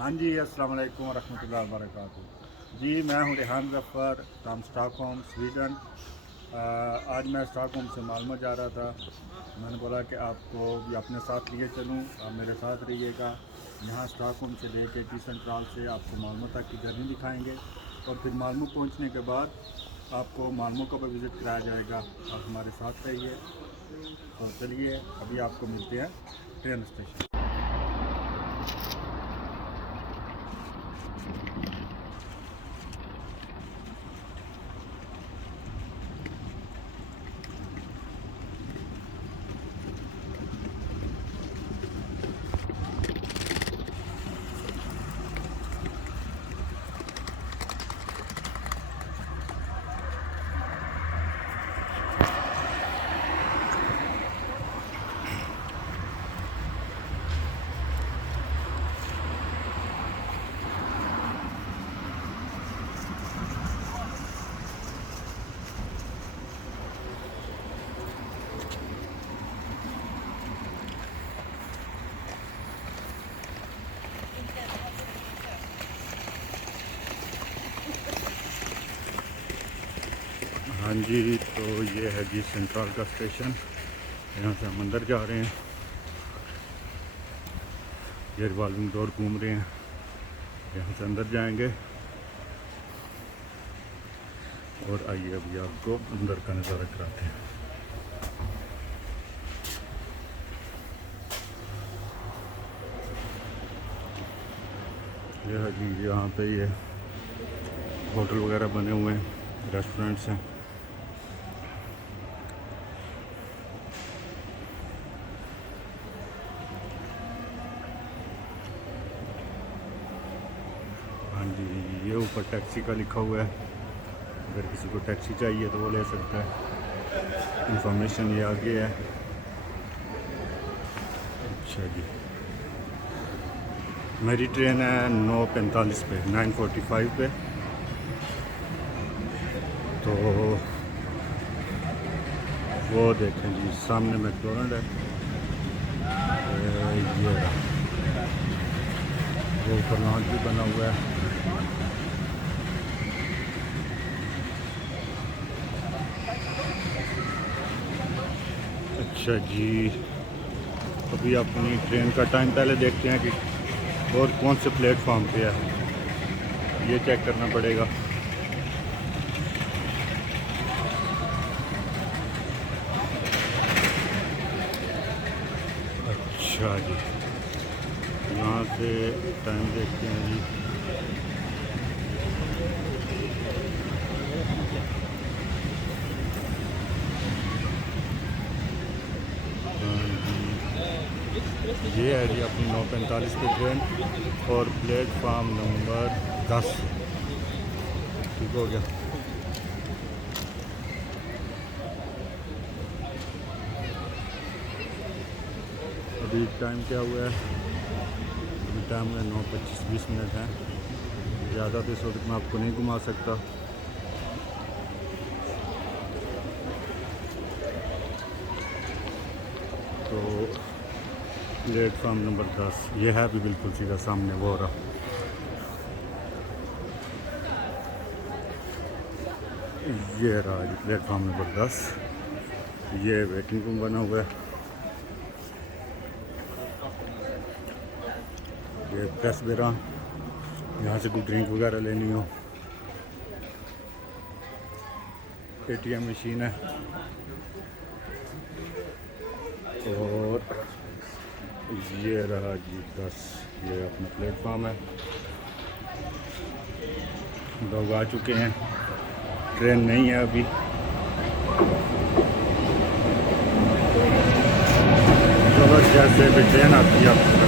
हाँ जी, अस्सलाम वालेकुम वरहमतुल्लाहि वबरकातुहू। जी मैं हूँ Rehan Zafar from Stockholm Sweden. आज मैं स्टॉकहोम से मालमो जा रहा था। मैंने बोला कि आपको भी अपने साथ लिए चलूँ, आप मेरे साथ रहिएगा। यहाँ स्टॉकहोम से लेके टी सेंट्रल से आपको मालमो तक की जर्नी दिखाएंगे और फिर मालमो पहुँचने के बाद आपको मालमो का भी विज़िट कराया जाएगा। आप हमारे साथ रहिए। तो चलिए अभी आपको मिलते हैं ट्रेन स्टेशन। हाँ जी, तो ये है जी सेंट्रल का स्टेशन। यहाँ से हम अंदर जा रहे हैं। ये रिवॉल्विंग डोर घूम रहे हैं, यहाँ से अंदर जाएंगे। और आइए अभी आपको अंदर का नज़ारा कराते हैं। ये है जी, यहाँ पे ये होटल वगैरह बने हुए हैं, रेस्टोरेंट्स हैं। हाँ जी, ये ऊपर टैक्सी का लिखा हुआ है। अगर किसी को टैक्सी चाहिए तो वो ले सकता है। इंफॉर्मेशन ये आगे है। अच्छा जी, मेरी ट्रेन है 9:45 पे, 9:45 पे। तो वो देखें जी, सामने मैकडोनल्ड है। ये रहा, वो ऊपर लॉन्च भी बना हुआ है। अच्छा जी, अभी अपनी ट्रेन का टाइम पहले देखते हैं कि और कौन से प्लेटफॉर्म पे है, ये चेक करना पड़ेगा। अच्छा जी, यहाँ से टाइम देखते हैं जी। ये है जी अपनी 9:45 की ट्रेन और प्लेटफार्म नंबर 10। ठीक हो गया। अभी टाइम क्या हुआ है? अभी टाइम है 9:25, 20 मिनट हैं। ज़्यादा तो इस वक्त मैं आपको नहीं घुमा सकता। तो प्लेटफार्म नंबर 10 ये है अभी बिल्कुल सीधा सामने, वो रहा। ये रहा जी प्लेटफार्म नंबर 10। ये वेटिंग रूम बना हुआ है। ये प्रेस बेरा, यहाँ से कोई ड्रिंक वगैरह लेनी हो। एटीएम मशीन है। और ये रहा जी 10, ये अपना प्लेटफार्म है। लोग आ चुके हैं, ट्रेन नहीं है अभी। चलो जैसे भी ट्रेन आती है आपको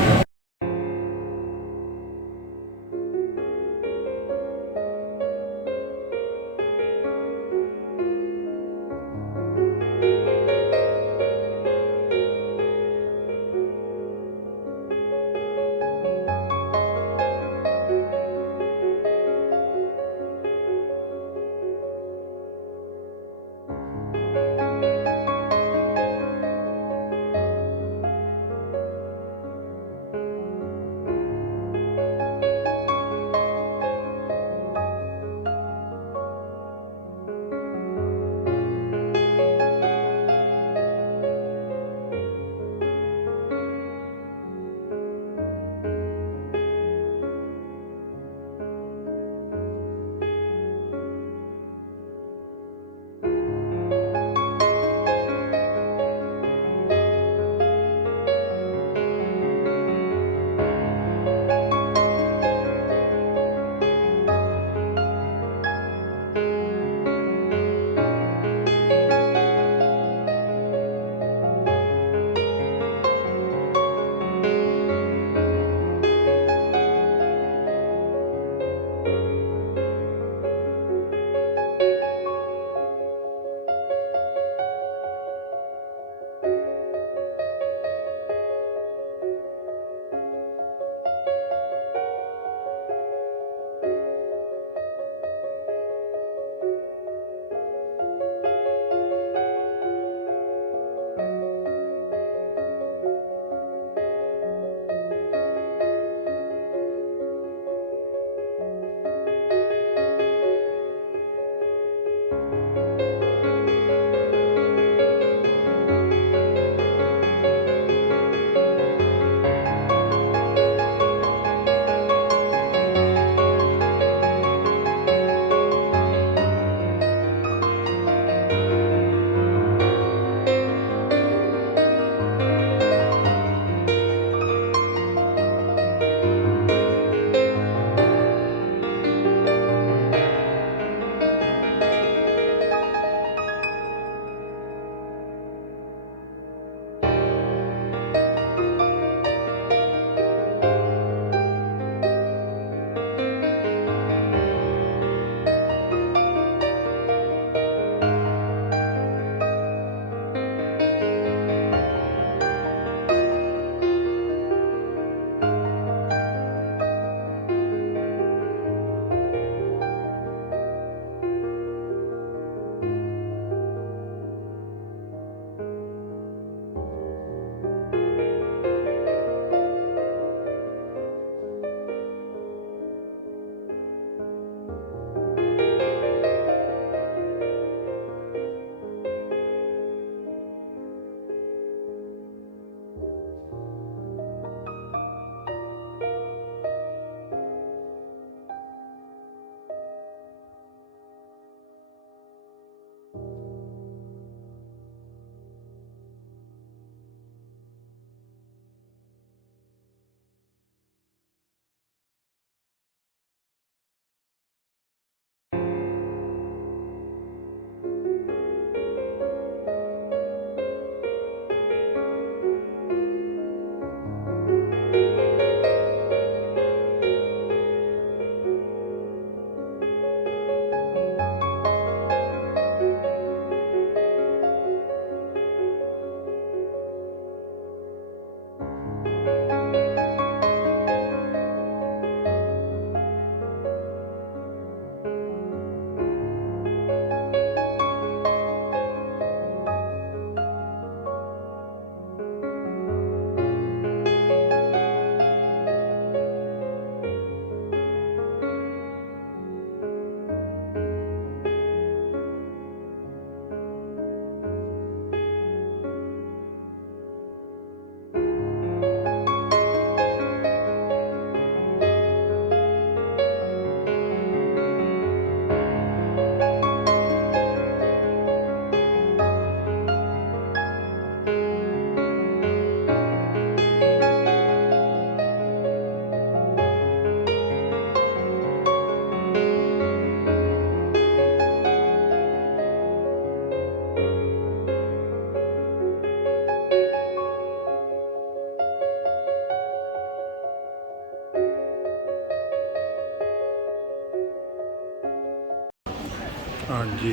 हाँ जी,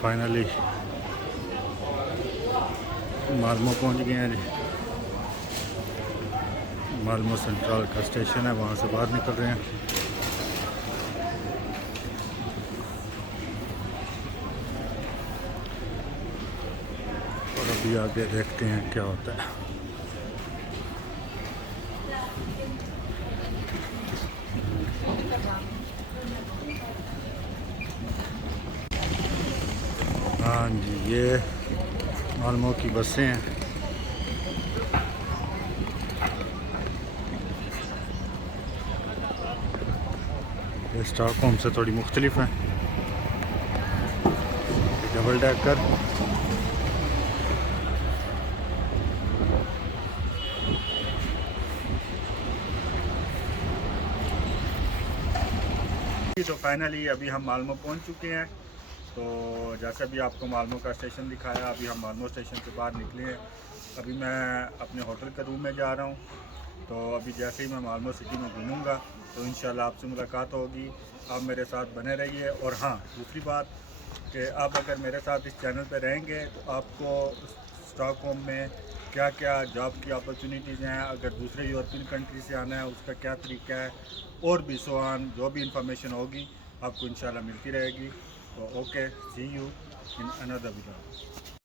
फाइनली मालमो पहुंच गए हैं जी। मालमो सेंट्रल का स्टेशन है, वहाँ से बाहर निकल रहे हैं। और अभी आगे देखते हैं क्या होता है। हाँ जी, ये मालमो की बसें हैं। ये स्टॉकहोम से थोड़ी मुख्तलिफ हैं। डबल डेकर, तो फाइनली अभी हम मालमो पहुंच चुके हैं। तो जैसे भी आपको मालमो का स्टेशन दिखाया, अभी हम मालमो स्टेशन से बाहर निकले हैं। अभी मैं अपने होटल के रूम में जा रहा हूं। तो अभी जैसे ही मैं मालमो सिटी में घूमूंगा तो इंशाल्लाह आपसे मुलाकात होगी। आप मेरे साथ बने रहिए। और हाँ, दूसरी बात कि आप अगर मेरे साथ इस चैनल पर रहेंगे तो आपको स्टॉकहोम में क्या क्या जॉब की अपॉर्चुनिटीज़ हैं, अगर दूसरे यूरोपियन कंट्री से आना है उसका क्या तरीका है, और भी सोआन जो भी इंफॉर्मेशन होगी आपको इंशाल्लाह मिलती रहेगी। तो okay, see you in another video.